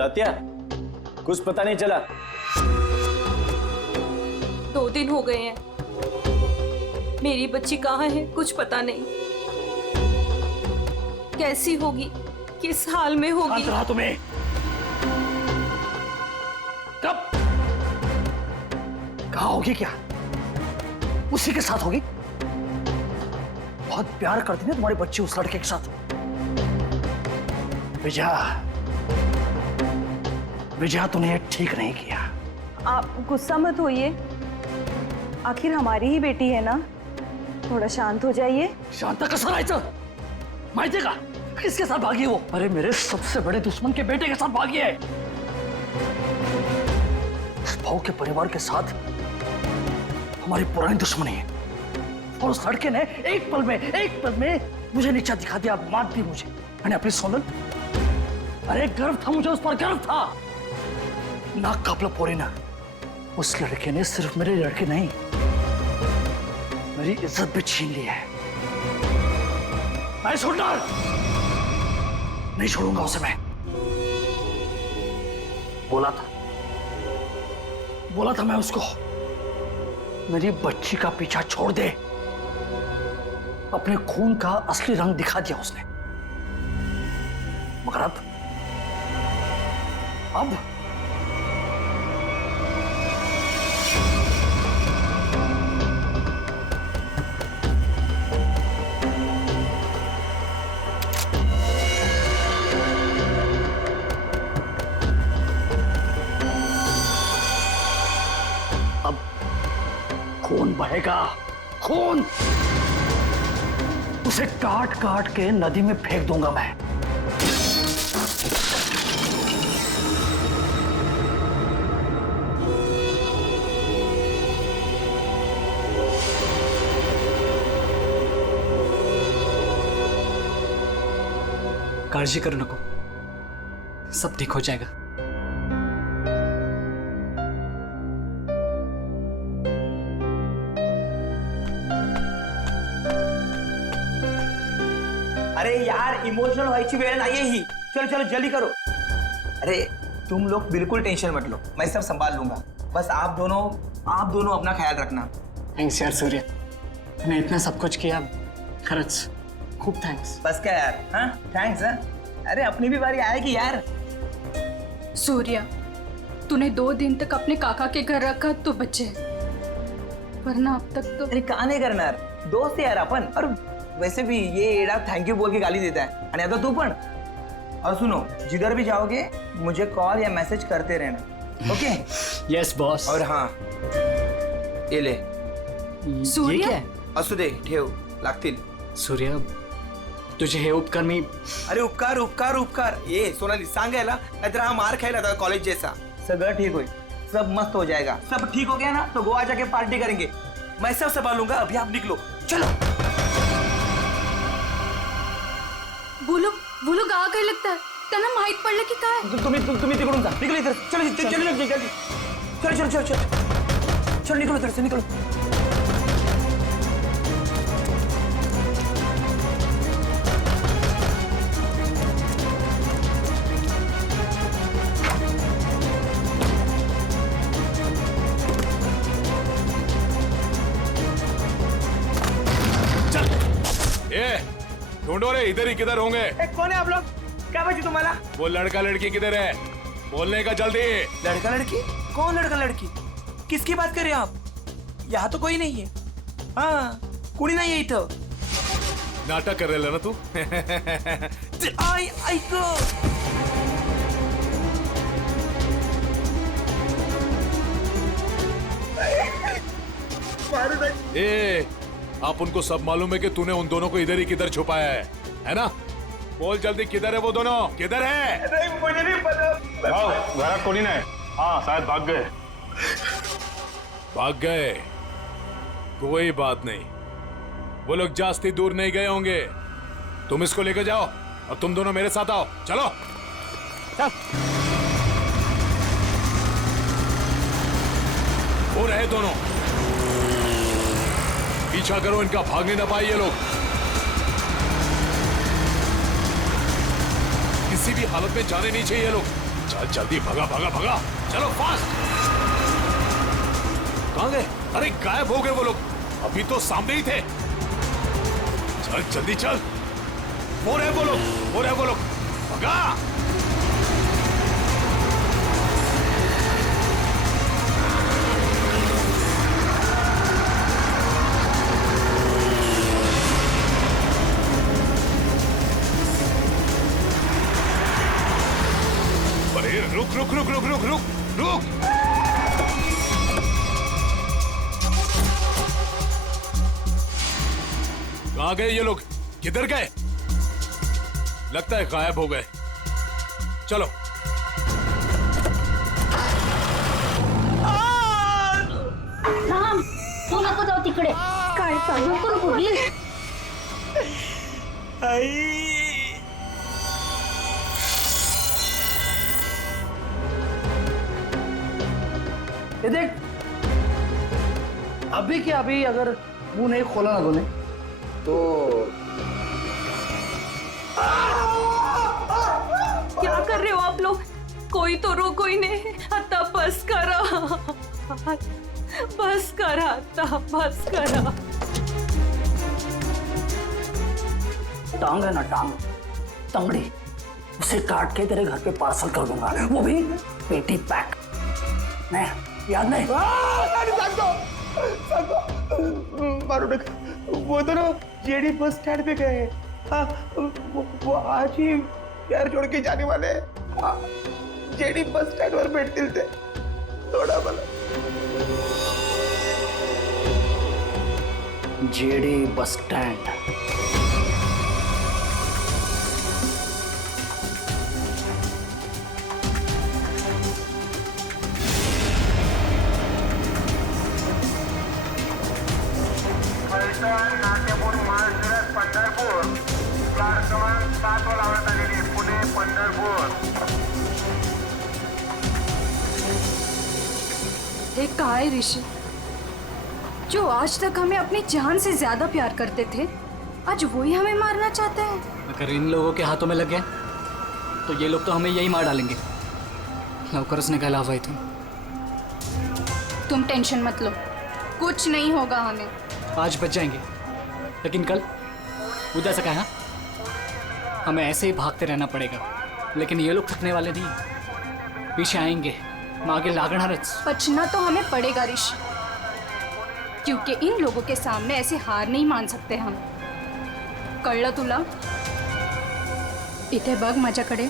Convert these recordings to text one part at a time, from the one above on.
तात्या, कुछ पता नहीं चला? 2 दिन हो गए हैं, मेरी बच्ची कहाँ है कुछ पता नहीं। कैसी होगी, किस हाल में होगी? रहा तुम्हें कब कहा होगी? क्या उसी के साथ होगी? बहुत प्यार करती है तुम्हारी बच्ची उस लड़के के साथ। विजया तूने ठीक नहीं किया। आप गुस्सा मत होइए, आखिर हमारी ही बेटी है ना, थोड़ा शांत हो जाइए। शांता कसं राहायचं? माहितीये का किसके साथ भागी वो? अरे मेरे सबसे बड़े दुश्मन के बेटे के साथ भागी है। उस भाव के परिवार के साथ हमारी पुरानी दुश्मनी है, और उस लड़के ने एक पल में मुझे नीचा दिखा दिया, मार दी मुझे। मैंने अपनी सोनल, अरे गर्व था मुझे, उस पर गर्व था। नाक कापला पोरी ना। उस लड़के ने सिर्फ मेरे लड़के नहीं, मेरी इज्जत भी छीन ली है। मैं छोड़ना नहीं छोड़ूंगा उसे मैं। बोला था मैं उसको, मेरी बच्ची का पीछा छोड़ दे। अपने खून का असली रंग दिखा दिया उसने, मगर अब खून बहेगा, खून। उसे काट काट के नदी में फेंक दूंगा मैं। काळजी करू नको, सब ठीक हो जाएगा। अरे यार, इमोशनल व्हायची वेळ नाहीये ही। चलो चलो जल्दी करो। अरे तुम लोग बिल्कुल टेंशन मत लो, मैं सब संभाल लूंगा। बस आप दोनों अपना ख्याल रखना। थँक्स यार सूर्य, तूने इतना सब कुछ किया, खरंच खूप थँक्स। बस क्या यार, हाँ थैंक्स। हाँ अरे अपनी भी बारी आएगी यार। सूर्या, तूने 2 दिन तक अपने काका के घर रखा तो बचे, वरना अब तक तो। अरे का नाही करणार, दोस्त है यार अपन। और वैसे भी ये एड़ा थैंक यू बोल के गाली देता है, आणि आता तू पण। और सुनो, जिधर भी जाओगे मुझे कॉल या मैसेज करते रहना, ओके? Yes boss. और हाँ, ये ले। सूर्य? ये क्या है? असू दे, ठेव, लागतील। सूर्य, तुझे हे उपकार मी। अरे उपकार उपकार उपकार, ये सोनाली सांगायला, नाहीतर हा मार खायला था कॉलेज जैसा। सगळं ठीक होईल, सब मस्त हो जाएगा। सब ठीक हो गया ना तो गोवा जाके पार्टी करेंगे। मैं सब संभालूंगा, अभी आप निकलो, चलो। बोलो गावा काय लागतं, त्यांना माहित पडलं की काय? तुम्ही तिकडून जा, निकलो इधर। चलो चलो चलो चलो चलो चलो निकलो इधर से, निकलो। ढूंढो रे, इधर ही किधर होंगे? कौन है आप लोग? क्या बची तुम्हारा? वो लड़का लड़की किधर है? बोलने का जल्दी। लड़का लड़की? कौन लड़का लड़की? किसकी बात कर रहे हैं आप? यहाँ तो कोई नहीं है। हाँ, कुणी नहीं है इथं। नाटक कर रहे ना तू? ऐक। ए, आप उनको सब मालूम है कि तूने उन दोनों को इधर ही किधर छुपाया है ना? बोल जल्दी, किधर है वो दोनों? किधर है? नहीं, मुझे नहीं पता। घरात कोणी नाही। हाँ शायद भाग गए। भाग गए? कोई बात नहीं, वो लोग जास्ती दूर नहीं गए होंगे। तुम इसको लेकर जाओ और तुम दोनों मेरे साथ आओ। चलो चल। वो रहे दोनों, पीछा करो इनका, भागने ना पाए ये लोग। किसी भी हालत में जाने नहीं चाहिए ये लोग। चल जल्दी, भगा भगा भगा, चलो फास्ट। कहाँ गए? अरे गायब हो गए वो लोग, अभी तो सामने ही थे। चल जल्दी चल, वो रहे वो लोग, वो रहे वो लोग, भगा। अरे रुक रुक रुक रुक रुक रुक रुक। कहाँ गए ये लोग? किधर गए? लगता है गायब हो गए। चलो। राम, तू नको जाऊ तिकडे. काय चालू करू पुढली? ये देख, अभी के अभी अगर मुंह नहीं खोला ना तूने तो क्या कर रहे हो आप लोग? कोई तो रोको ही नहीं. आता बस करा, बस करा, आता बस करा. टांग है ना टांग, तंगड़ी, उसे काट के तेरे घर पे पार्सल कर दूंगा, वो भी पेटी पैक. नहीं याद नहीं? वो दोनों जेडी बस स्टैंड पे गए. हाँ, वो आज ही शहर छोड़ के जाने वाले हैं. जेडी बस स्टँड वर भेटतील ते. थोडा मला जेडी बस स्टैंड. नाट्यपूर महाशिरस पंढरपूर कार क्रमांक 7 वर लावण्यात आलेली पुणे पंढरपूर. ये कहा है ऋषि, जो आज तक हमें अपनी जान से ज्यादा प्यार करते थे, आज वही हमें मारना चाहते हैं. अगर इन लोगों के हाथों में लग गए तो ये लोग तो हमें यही मार डालेंगे. लवकरच निकाला हुआ ही तुम टेंशन मत लो, कुछ नहीं होगा हमें. आज बच जाएंगे, लेकिन कल उधर से कहा हमें ऐसे ही भागते रहना पड़ेगा. लेकिन ये लोग थकने वाले नहीं, पीछे आएंगे, मागे लागणारच. बचना तो हमें पड़ेगा ऋषि, क्योंकि इन लोगों के सामने ऐसे हार नहीं मान सकते हम. कळलं तुला? इथे बघ माझ्याकडे.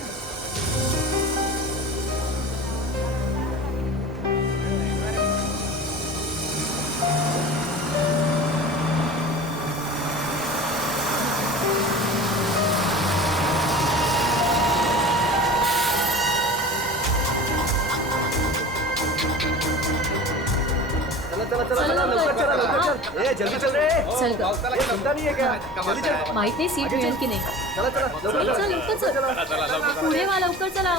माहित नाही सीट मिळेल की नाही. चल लवकर चल, पुढे वा लवकर चला.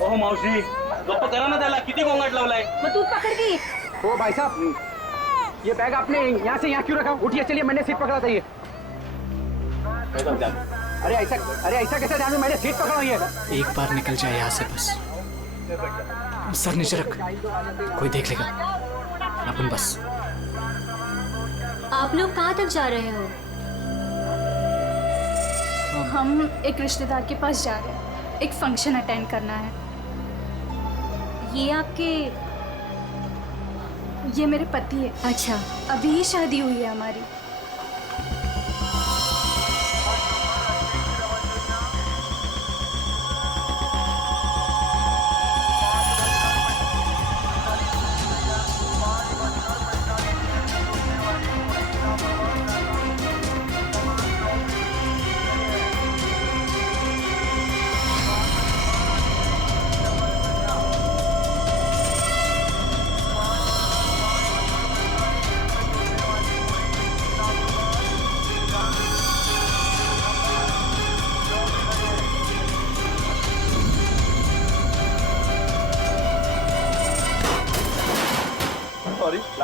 ओह मावशी, गप्प करा ना त्याला. किती गोंगाट लावलाय. मग तू पकड की. ओ भाई साहब, ये बैग आपने यहाँ से यहाँ क्यों रखा? उठिए, चलिए, मैंने सीट पकड़ा था ये. अरे ऐसा कैसे ध्यान में? मैंने सीट पकड़ा हुई है. एक बार निकल जाए यहाँ से बस. सर नीचे रख, कोई देख लेगा. अपन बस. आप लोग कहाँ तक जा रहे हो? हम एक रिश्तेदार के पास जा रहे हैं, एक फंक्शन अटेंड करना है. ये आपके? ये मेरे पति है. अच्छा. अभी ही शादी हुई है हमारी.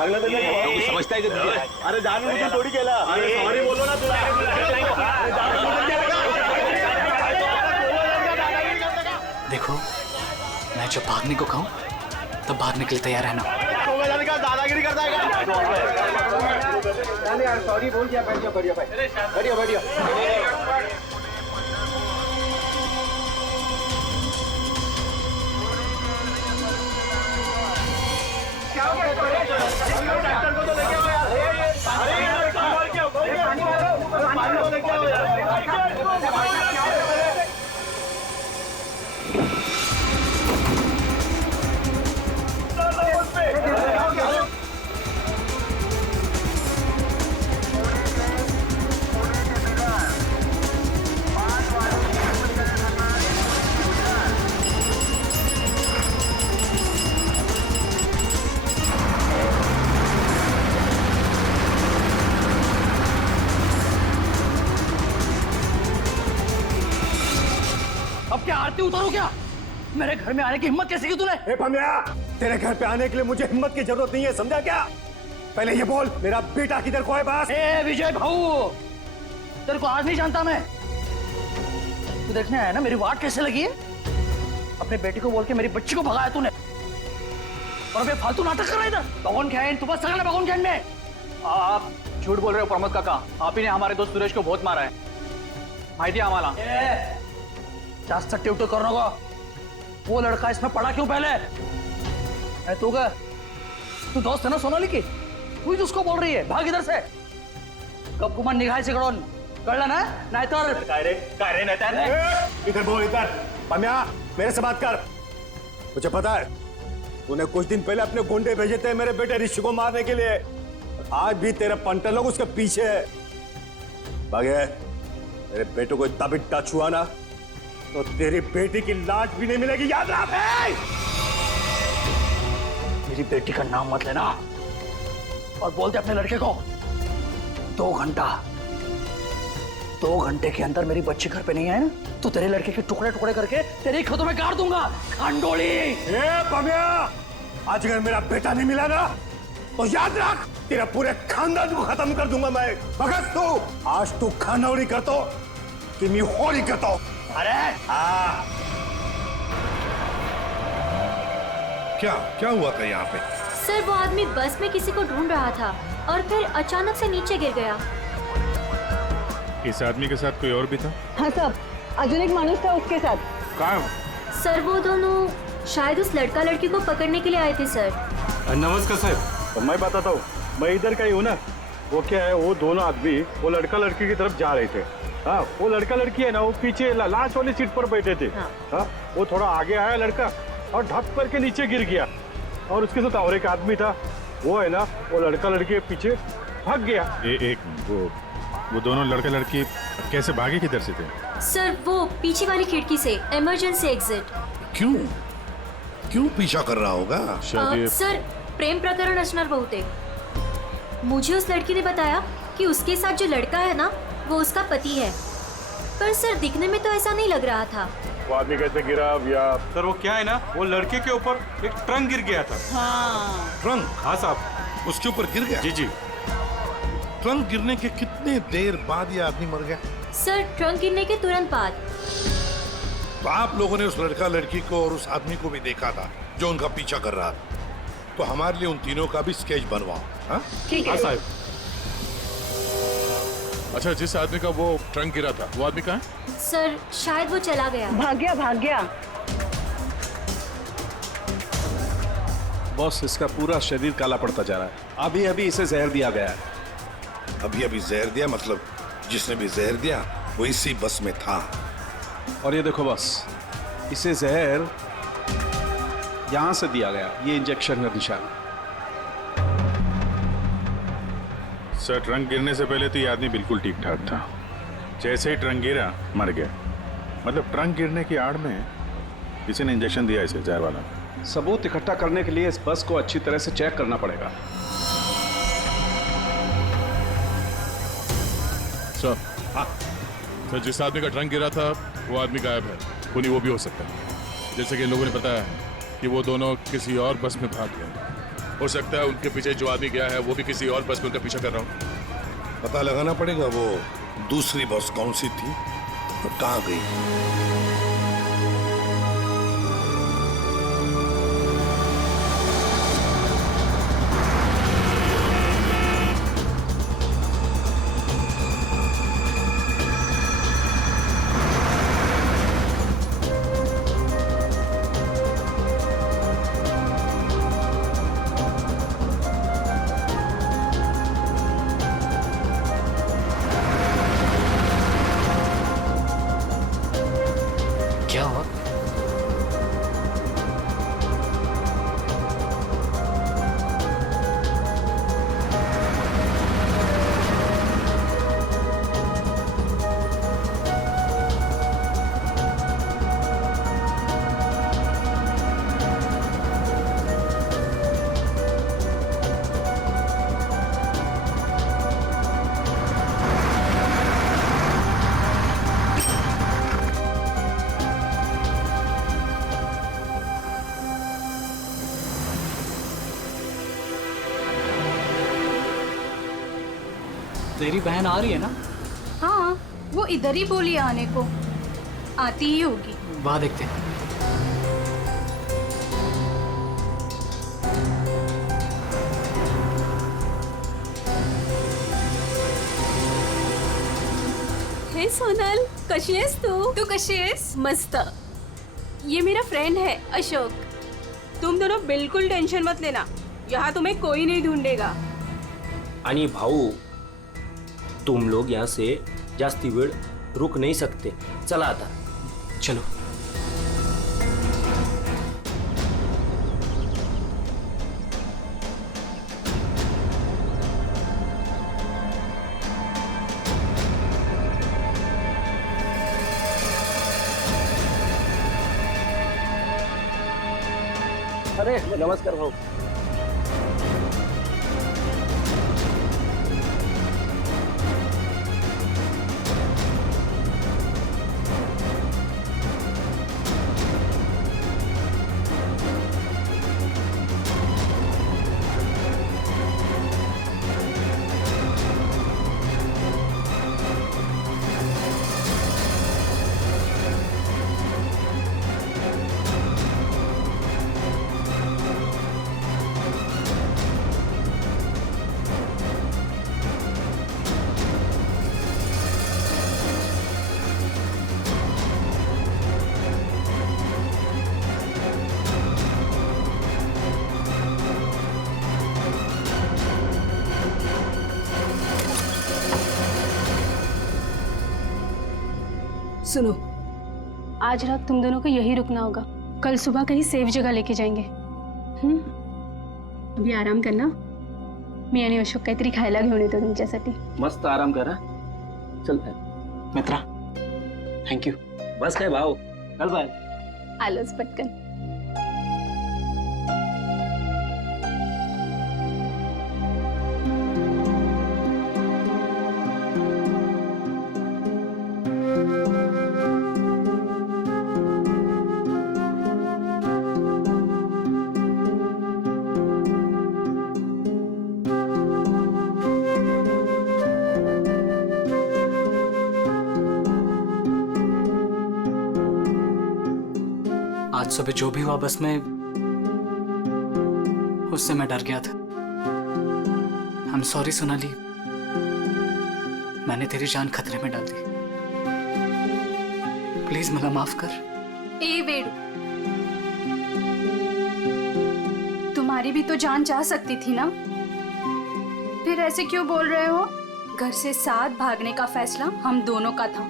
समझता है कि अरे जानू मुझे थोड़ी केला अरे सॉरी बोलो ना तुला देखो, मैं जब भागने को कहूँ तब भागने के लिए तैयार रहना। दादागिरी करता है यार सॉरी बोल दिया, बैठ जाओ, बढ़िया भाई, बढ़िया बढ़िया। अब क्या आरती उतारो क्या? मेरे घर में आने की हिम्मत कैसे की तूने? ए पमिया, तेरे घर पे आने के लिए मुझे हिम्मत की जरूरत नहीं है, समझा क्या? पहले ये बोल, मेरा बेटा किधर को है बस? ए विजय भाऊ, तेरे को आज नहीं जानता मैं। तू देखने आया ना मेरी वाट कैसे लगी है? अपने बेटी को बोल के मेरी बच्ची को भगाया तूने, और अबे फालतू नाटक कर रहा है इधर। भगवान खेन, तू बस सगळं भगवान खेन में। आप झूठ बोल रहे हो प्रमोद काका, आप ही ने हमारे दोस्त सुरेश को बहुत मारा है, माहिती है आम्हाला। जास्त टिवटो करू नको। वो लड़का इसमें पड़ा क्यों पहले? तू का तू दोस्त है ना सोनाली की, तू ही उसको बोल रही है भाग इधर से। कब गुमान निघायचे कडून, कळलं ना? नाहीतर काय रे नाहीतर इधर बोल इधर। पमिया, मेरे से बात कर। मुझे पता है तूने कुछ दिन पहले अपने गुंडे भेजे थे मेरे बेटे ऋषि को मारने के लिए, आज भी तेरे पंटर लोग उसके पीछे है। भागे, मेरे बेटे को इतना भी टच हुआ ना तो तेरी बेटी की लाश भी नहीं मिलेगी, याद रख। मेरी बेटी का नाम मत लेना, और बोलते अपने लड़के को 2 घंटे के अंदर मेरी बच्ची घर पे नहीं आए ना तो तेरे लड़के के टुकड़े टुकड़े करके तेरे खेतों में गाड़ दूंगा, खांडोली। ए पमिया, आज अगर मेरा बेटा नहीं मिला ना तो याद रख तेरा पूरे खानदान को खत्म कर दूंगा मैं। भगत तू आज तू खानौड़ी करतो कि मैं होड़ी करतो। अरे क्या हुआ था यहाँ पे? सर वो आदमी बस में किसी को ढूंढ रहा था और फिर अचानक से नीचे गिर गया। इस आदमी के साथ कोई और भी था? हाँ साहब, अजून एक माणूस था उसके साथ। कहाँ? सर वो दोनों शायद उस लड़का लड़की को पकड़ने के लिए आए थे सर। नमस्कार साहब। मैं बताता हूँ, मैं इधर का ही हूँ ना। वो क्या है, वो दोनों आदमी वो लड़का लड़की की तरफ जा रहे थे। हाँ, वो लड़का लड़की है ना, वो पीछे लास्ट वाली सीट पर बैठे थे। हाँ, वो थोड़ा आगे आया लड़का और ढप करके नीचे गिर गया, और उसके साथ और एक आदमी था, वो है ना, वो लड़का लड़की के पीछे भाग गया। वो दोनों लड़का लड़की कैसे भागे, किधर से थे? सर वो पीछे वाली खिड़की से, इमरजेंसी एग्जिट। क्यों पीछा कर रहा होगा? सर प्रेम प्रकरण असणार बहुतेक। मुझे उस लड़की ने बताया कि उसके साथ जो लड़का है ना वो उसका पति है, पर सर दिखने में तो ऐसा नहीं लग रहा था। वो आदमी कैसे गिरा या? सर वो क्या है ना, वो लड़के के ऊपर एक ट्रंक गिर गया था। ट्रंक? हाँ साहब, उसके ऊपर गिर गया? जी। ट्रंक गिरने के कितने देर बाद ये आदमी मर गया? सर ट्रंक गिरने के तुरंत बाद। तो आप लोगों ने उस लड़का लड़की को और उस आदमी को भी देखा था जो उनका पीछा कर रहा था, तो हमारे लिए उन तीनों का भी स्केच बनवाओ। हाँ? ठीक है साहब। अच्छा, जिस आदमी का वो ट्रंक गिरा था वो आदमी कहाँ है? सर शायद वो चला गया। भाग गया। बॉस, इसका पूरा शरीर काला पड़ता जा रहा है। अभी अभी इसे जहर दिया गया है। अभी जहर दिया? मतलब जिसने भी जहर दिया वो इसी बस में था। और ये देखो बॉस, इसे जहर यहां से दिया गया, ये इंजेक्शन का निशान। सर, ट्रंक गिरने से पहले तो ये आदमी बिल्कुल ठीक ठाक था, जैसे ही ट्रंक गिरा मर गया। मतलब ट्रंक गिरने की आड़ में किसी ने इंजेक्शन दिया इसे, जहर वाला। सबूत इकट्ठा करने के लिए इस बस को अच्छी तरह से चेक करना पड़ेगा। सर, हाँ सर, जिस आदमी का ट्रंक गिरा था वो आदमी गायब है, खूनी वो भी हो सकता है। जैसे कि इन लोगों ने बताया कि वो दोनों किसी और बस में भाग गए। हो सकता है उनके पीछे जो आदमी गया है वो भी किसी और बस में उनका पीछा कर रहा हूँ। पता लगाना पड़ेगा वो दूसरी बस कौन सी थी और कहाँ गई। क्या हुआ? तेरी बहन आ रही है ना? हाँ, वो इधर ही बोली आने को, आती ही होगी। वाह, देखते हैं। हे सोनल, कशी आहेस तू? तू कशी आहेस? मस्त। ये मेरा फ्रेंड है अशोक। तुम दोनों बिल्कुल टेंशन मत लेना, यहाँ तुम्हें कोई नहीं ढूंढेगा। आणि भाऊ, तुम लोग यहाँ से जास्ती वेळ रुक नहीं सकते। चला आता। चलो। अरे नमस्कार भाऊ। सुनो, आज रात तुम दोनों को यही रुकना होगा, कल सुबह कहीं सेफ जगह लेके जाएंगे। अभी आराम करना, मी आणि अशोक काहीतरी खायला घेऊन येतो तुमच्यासाठी। मस्त आराम करा। चल मित्रा, थँक यू। बस काय भाऊ, चल बाय। आलोच पटकन। आज सुबह जो भी हुआ बस में, उससे मैं डर गया था। आई एम सॉरी सोनाली, मैंने तेरी जान खतरे में डाल दी। प्लीज मला माफ कर। ए वेडू, तुम्हारी भी तो जान जा सकती थी ना, फिर ऐसे क्यों बोल रहे हो? घर से साथ भागने का फैसला हम दोनों का था।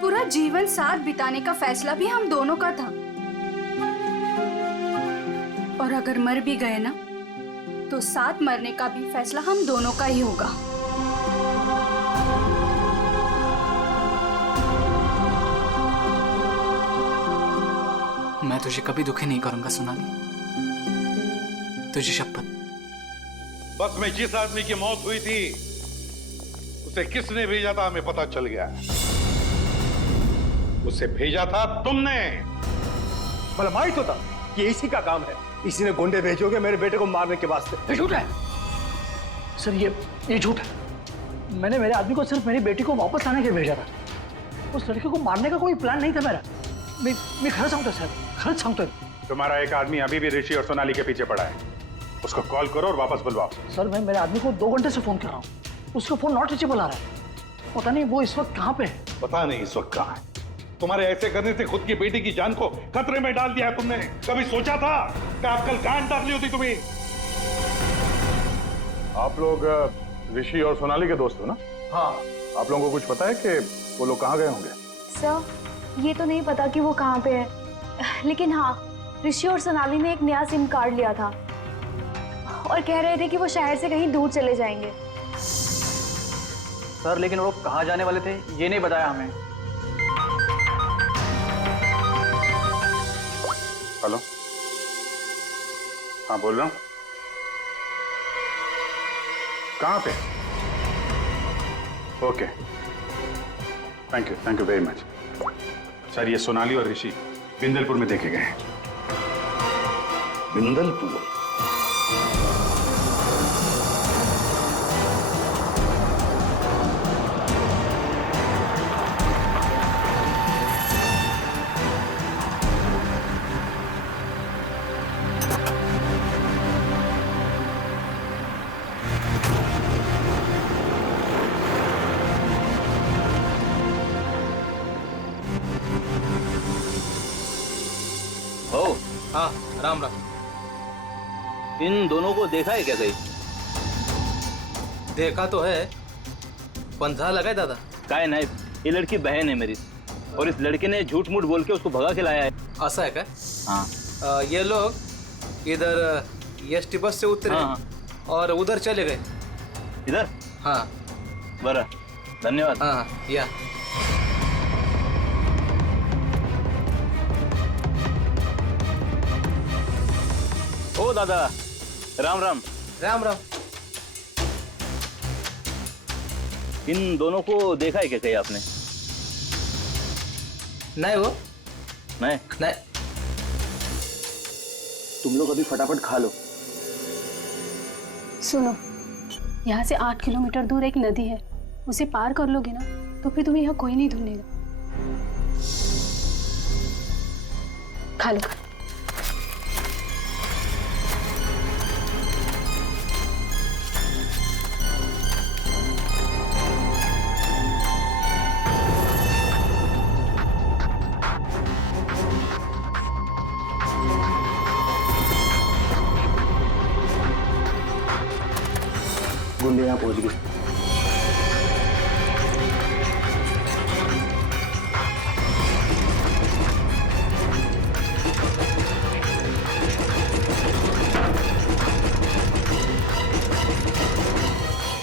पूरा जीवन साथ बिताने का फैसला भी हम दोनों का था। और अगर मर भी गए ना, तो साथ मरने का भी फैसला हम दोनों का ही होगा। मैं तुझे कभी दुखी नहीं करूंगा सोनाली, तुझे शपथ। बस में जिस आदमी की मौत हुई थी उसे किसने भेजा था हमें पता चल गया। उसे भेजा था तुमने। मला माहित होता कि इसी का काम है। इसी ने गुंडे भेजोगे मेरे बेटे को मारने के वास्ते। ये झूठ है सर, ये झूठ है। मैंने मेरे आदमी को सिर्फ मेरी बेटी को वापस लाने के लिए भेजा था। उस लड़के को मारने का कोई प्लान नहीं था मेरा। मैं खरं सांगतो सर, खरंच सांगतोय। तुम्हारा एक आदमी अभी भी ऋषि और सोनाली के पीछे पड़ा है, उसको कॉल करो और वापस बुलवाओ। सर मैं मेरे आदमी को 2 घंटे से फोन कर रहा हूँ, उसका फोन नॉट रीचेबल आ रहा है। पता नहीं वो इस वक्त कहाँ पे है। पता नहीं इस वक्त कहाँ है। तुम्हारे ऐसे करने से खुद की बेटी की जान को खतरे में डाल दिया है तुमने। कभी सोचा था कि आप कल गांड डाली होती तुम्हें? आप लोग ऋषि और सोनाली के दोस्त हो ना? हाँ। आप लोगों को कुछ पता है कि वो लोग कहाँ गए होंगे? सर ये तो नहीं पता कि वो कहाँ पे है, लेकिन हाँ ऋषि और सोनाली ने एक नया सिम कार्ड लिया था और कह रहे थे कि वो शहर से कहीं दूर चले जाएंगे। सर लेकिन वो कहाँ जाने वाले थे ये नहीं बताया हमें। हेलो, हाँ बोल रहा हूँ। कहाँ पे? Okay, thank you very much. Sir ये सोनाली और ऋषि बिंदलपुर में देखे गए हैं। बिंदलपुर? ओ हाँ, राम राम। इन दोनों को देखा है क्या कहीं? देखा तो है, पंजा लगा है दादा। काय नाही, ये लड़की बहन है मेरी और इस लड़के ने झूठ मूठ बोल के उसको भगा के लाया है। ऐसा है क्या? हाँ। ये लोग इधर एसटी बस से उतरे और उधर चले गए। इधर? हाँ। बरं, धन्यवाद। हाँ या। ओ दादा, राम राम। राम राम। इन दोनों को देखा है क्या कहीं आपने? नहीं वो नहीं। तुम लोग अभी फटाफट खा लो। सुनो, यहाँ से 8 किलोमीटर दूर एक नदी है, उसे पार कर लोगे ना तो फिर तुम्हें यहाँ कोई नहीं ढूंढेगा। खा लो। गुंडे यहाँ पहुंच गए।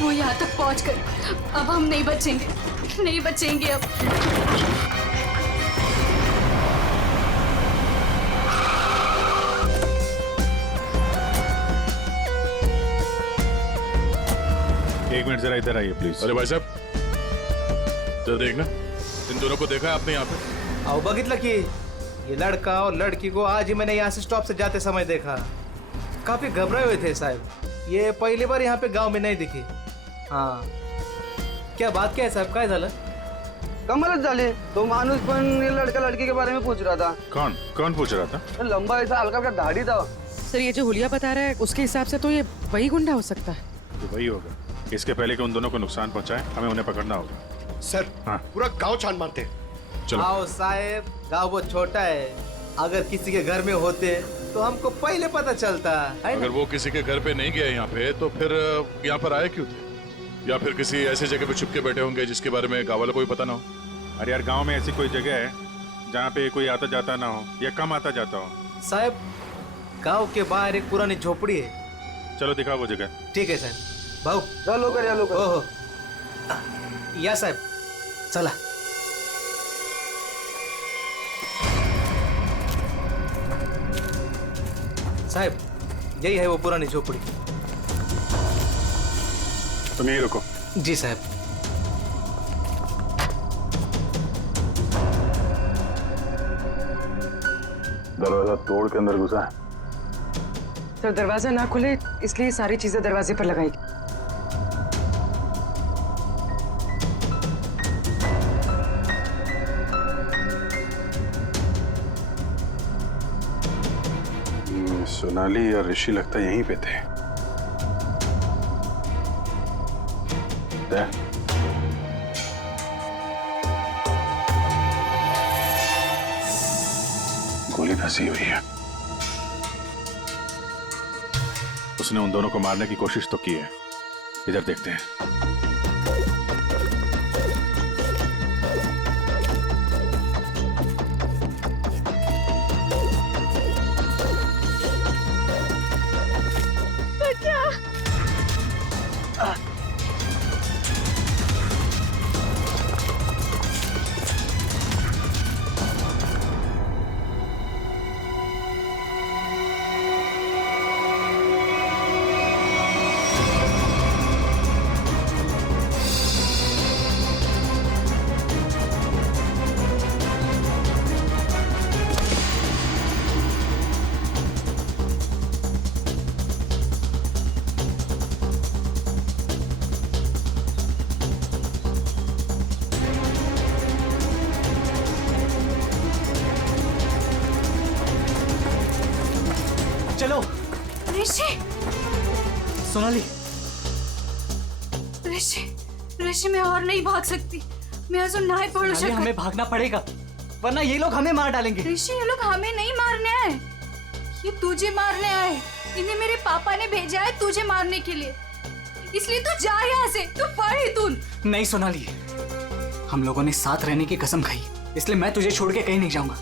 वो यहाँ तक पहुँच गए, अब हम नहीं बचेंगे, नहीं बचेंगे अब। एक मिनट जरा इधर आइए प्लीज। अरे भाई साहब जरा देखना, इन दोनों को देखा है आपने यहाँ पे? आओ बघितलं की ये लड़का और लड़की को आज ही मैंने यहाँ से स्टॉप से जाते समय देखा। काफी घबराए हुए थे साहब, ये पहली बार यहाँ पे गांव में नहीं दिखी। हाँ क्या बात क्या है साहब, काय झालं? कमालच झाली, तो माणूस पण ये लड़का लड़की के बारे में पूछ रहा था। कौन पूछ रहा था? लंबा ऐसा हल्का हल्का दाढ़ी था। सर ये जो हुलिया बता रहा है उसके हिसाब से तो ये वही गुंडा हो सकता है। तो वही होगा। इसके पहले कि उन दोनों को नुकसान पहुंचाए हमें उन्हें पकड़ना होगा। सर हाँ पूरा गांव छान मारते। चलो। आओ साहब, गांव बहुत छोटा है, अगर किसी के घर में होते तो हमको पहले पता चलता है अगर वो किसी के घर पे नहीं गया यहाँ पे तो फिर यहाँ पर आए क्यों थे? या फिर किसी ऐसी जगह पे छुप के बैठे होंगे जिसके बारे में गाँव वालों को भी पता ना हो। अरे यार गांव में ऐसी कोई जगह है जहाँ पे कोई आता जाता ना हो या कम आता जाता हो? साहब गांव के बाहर एक पुरानी झोपड़ी है। चलो दिखाओ वो जगह। ठीक है साहब। भाऊ चलो कर ओहो या साहब चला। साहब यही है वो पुरानी झोपड़ी। तुम यहीं रुको। जी साहब। दरवाजा तोड़ के अंदर घुसा है। सर दरवाजा ना खुले इसलिए सारी चीजें दरवाजे पर लगाई। सोनाली और ऋषि लगता यहीं पे थे। गोली फंसी हुई है। उसने उन दोनों को मारने की कोशिश तो की है। इधर देखते हैं। चलो। ऋषि, सोनाली, ऋषि, ऋषि मैं और नहीं भाग सकती। मैं अजून नहीं पडू सोनाली, शकत। हमें भागना पड़ेगा वरना ये लोग हमें मार डालेंगे। ऋषि ये लोग हमें नहीं मारने आए, ये तुझे मारने आए। इन्हें मेरे पापा ने भेजा है तुझे मारने के लिए, इसलिए तू जा यहाँ से। तू पढ़ इतुन। नहीं सोनाली, हम लोगों ने साथ रहने की कसम खाई, इसलिए मैं तुझे छोड़ के कहीं नहीं जाऊंगा।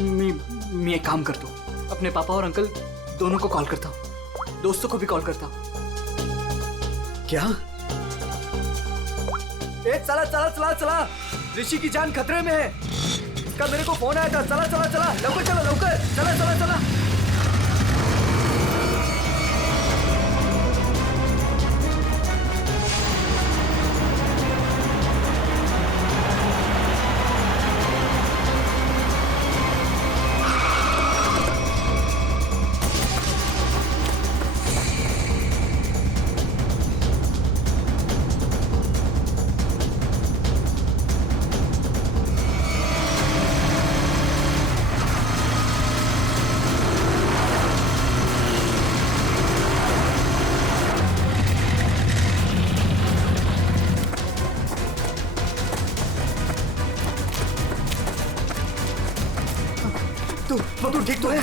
मैं एक काम करता हूँ, अपने पापा और अंकल दोनों को कॉल करता हूँ, दोस्तों को भी कॉल करता हूँ। क्या? ए चला चला चला चला, ऋषि की जान खतरे में है। इसका मेरे को फोन आया था। चला चला चला, लवकर चला, लवकर चला चला चला। तू ठीक तो है?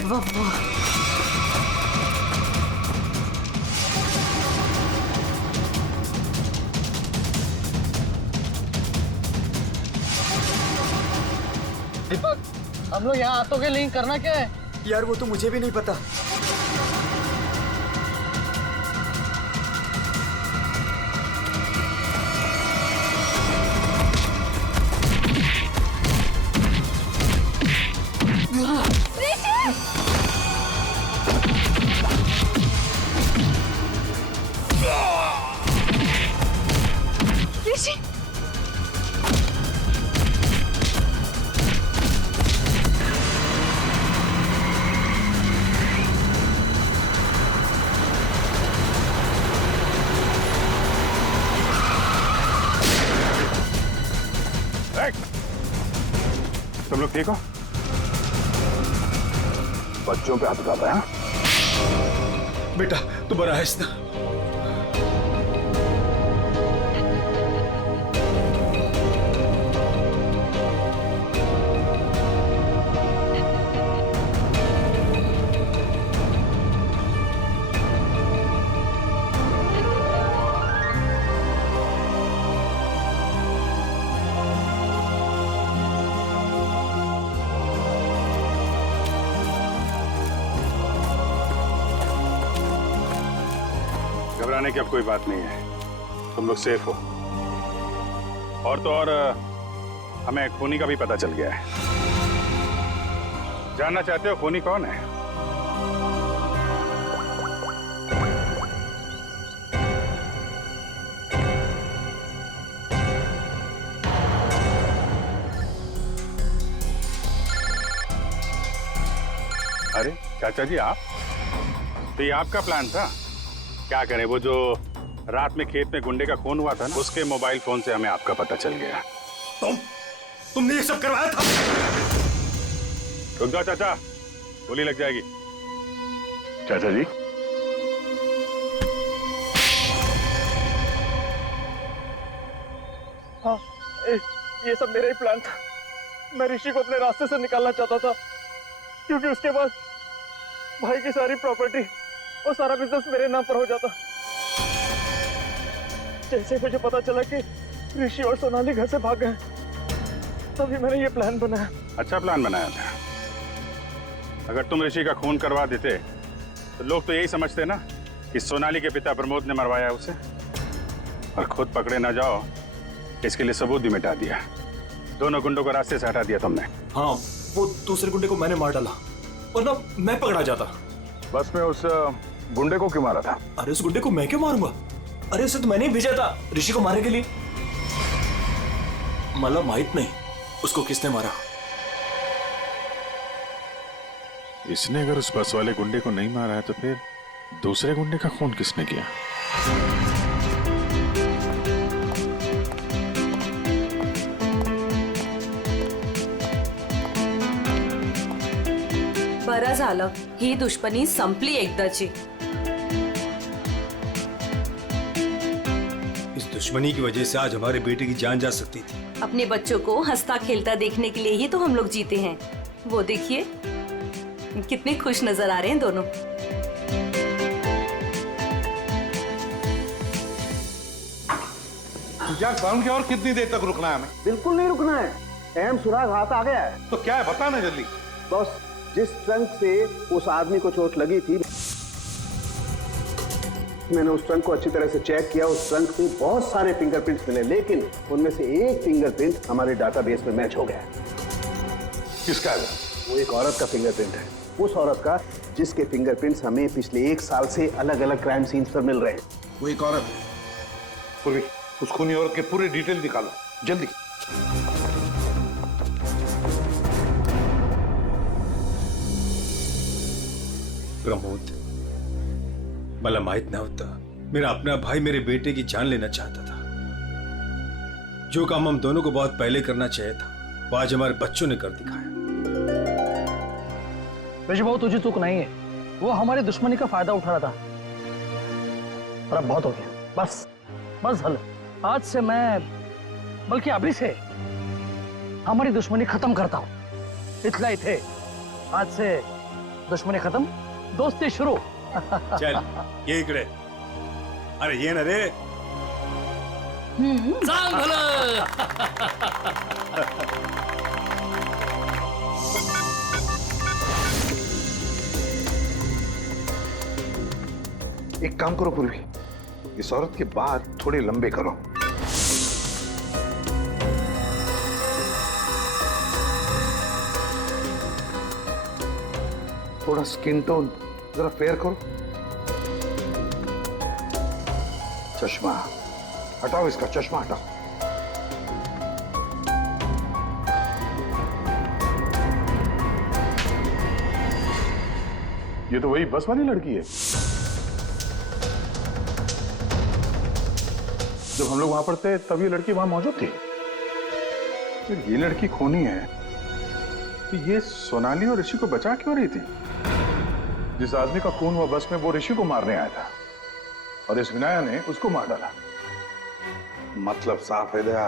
दीपक, हम लोग यहाँ आतों के लिंक करना क्या है? यार वो तो मुझे भी नहीं पता। ऋषि, तुम लोग ठीक हो? बच्चों पे हाथ उठाता है? बेटा दोबारा है ना? घबराने की अब कोई बात नहीं है, तुम लोग सेफ हो। और तो और हमें खूनी का भी पता चल गया है। जानना चाहते हो खूनी कौन है? चाचा जी आप, तो ये आपका प्लान था? क्या करें, वो जो रात में खेत में गुंडे का खून हुआ था ना, उसके मोबाइल फोन से हमें आपका पता चल गया। तुमने ये सब करवाया था? रुक जाओ चाचा, गोली लग जाएगी। चाचा जी हाँ, ये सब मेरा ही प्लान था। मैं ऋषि को अपने रास्ते से निकालना चाहता था, क्योंकि उसके बाद भाई की सारी प्रॉपर्टी और सारा बिजनेस मेरे नाम पर हो जाता। जैसे मुझे पता चला कि ऋषि और सोनाली घर से भाग गए, तभी मैंने ये प्लान बनाया। अच्छा प्लान बनाया था। अगर तुम ऋषि का खून करवा देते तो लोग तो यही समझते ना कि सोनाली के पिता प्रमोद ने मरवाया उसे, और खुद पकड़े ना जाओ इसके लिए सबूत भी मिटा दिया। दोनों गुंडों को रास्ते से हटा दिया तुमने। हाँ, वो दूसरे गुंडे को मैंने मार डाला, वरना मैं पकड़ा जाता। बस में उस गुंडे को क्यों मारा था? अरे उस गुंडे को मैं क्यों मारूंगा? अरे उसे तो मैंने ही भेजा था ऋषि को मारने के लिए। मला माहित नहीं उसको किसने मारा। इसने अगर उस बस वाले गुंडे को नहीं मारा है तो फिर दूसरे गुंडे का खून किसने किया? बरं झालं, ही दुश्मनी संपली एकदाची। इस दुश्मनी की वजह से आज हमारे बेटे की जान जा सकती थी। अपने बच्चों को हंसता खेलता देखने के लिए ही तो हम लोग जीते हैं। वो देखिए कितने खुश नजर आ रहे हैं दोनों। यार साउंड की और कितनी देर तक रुकना है हमें? बिल्कुल नहीं रुकना है, अहम सुराग हाथ आ गया है। तो क्या है बता ना जल्दी। बॉस, जिस ट्रंक से उस आदमी को चोट लगी थी, मैंने उस ट्रंक को अच्छी तरह से चेक किया। उस ट्रंक से बहुत सारे फिंगरप्रिंट्स मिले, लेकिन उनमें से एक फिंगरप्रिंट हमारे डाटाबेस में मैच हो गया। किसका है? वो एक औरत का फिंगरप्रिंट है, उस औरत का जिसके फिंगरप्रिंट्स हमें पिछले 1 साल से अलग अलग क्राइम सीन्स पर मिल रहे हैं। वो एक औरत है। पूर्वी, उस खूनी औरत के पूरे डिटेल निकालो जल्दी। प्रमोद, मला माहित नव्हतं मेरा अपना भाई मेरे बेटे की जान लेना चाहता था। जो काम हम दोनों को बहुत पहले करना चाहिए था, वो आज हमारे बच्चों ने कर दिखाया। ऋषि भाऊ, तुझे चूक नहीं है, वो हमारी दुश्मनी का फायदा उठा रहा था। और अब बहुत हो गया, बस बस हल। आज से मैं, बल्कि अभी से हमारी दुश्मनी खत्म करता हूँ। इतना ही थे, आज से दुश्मनी खत्म, दोस्ती शुरू। चल ये इकडे। अरे ये ना रे। सांग भलं। एक काम करो पूर्वी, इस औरत के बाल थोड़े लंबे करो। थोड़ा स्किन टोन जरा फेयर करो। चश्मा हटाओ, इसका चश्मा हटाओ। ये तो वही बस वाली लड़की है। जब हम लोग वहां पर थे तब ये लड़की वहां मौजूद थी। फिर ये लड़की खूनी है तो ये सोनाली और ऋषि को बचा क्यों रही थी? जिस आदमी का खून हुआ बस में, वो ऋषि को मारने आया था और इस विनाया ने उसको मार डाला। मतलब साफ है दया,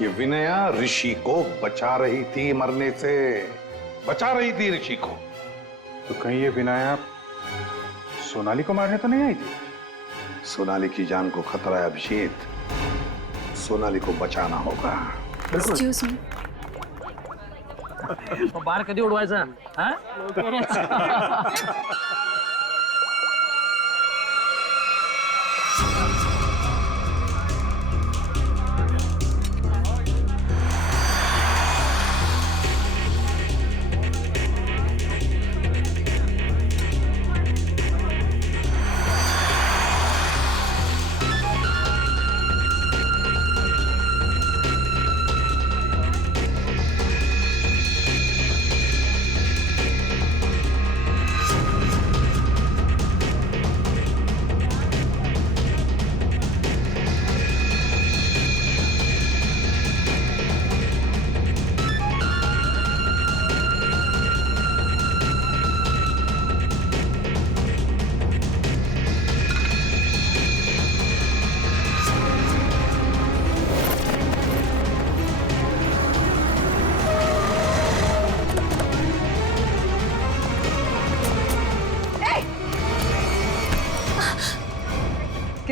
ये विनया ऋषि को बचा रही थी मरने से, बचा रही थी ऋषि को। तो कहीं ये विनाया सोनाली को मारने तो नहीं आई थी? सोनाली की जान को खतरा है अभिषेक, सोनाली को बचाना होगा। एक्सक्यूज मी, बार कधी उडवायचा? हाँ?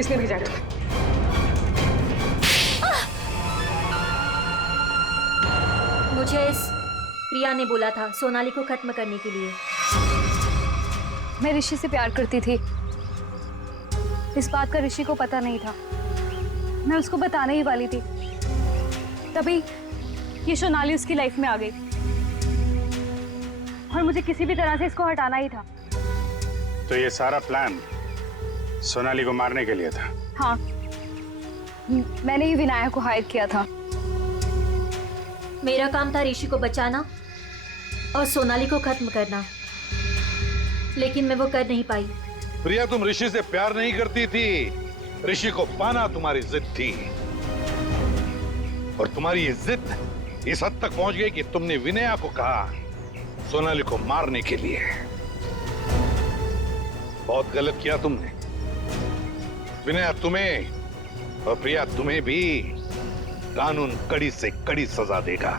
किसने भेजा है तुम्हें? मुझे इस प्रिया ने बोला था सोनाली को खत्म करने के लिए। मैं ऋषि से प्यार करती थी, इस बात का ऋषि को पता नहीं था। मैं उसको बताने ही वाली थी, तभी ये सोनाली उसकी लाइफ में आ गई और मुझे किसी भी तरह से इसको हटाना ही था। तो ये सारा प्लान सोनाली को मारने के लिए था? हाँ, मैंने ही विनायक को हायर किया था। मेरा काम था ऋषि को बचाना और सोनाली को खत्म करना, लेकिन मैं वो कर नहीं पाई। प्रिया, तुम ऋषि से प्यार नहीं करती थी, ऋषि को पाना तुम्हारी जिद थी। और तुम्हारी ये जिद इस हद तक पहुंच गई कि तुमने विनया को कहा सोनाली को मारने के लिए। बहुत गलत किया तुमने। विनया तुम्हें और प्रिया तुम्हें भी कानून कड़ी से कड़ी सजा देगा।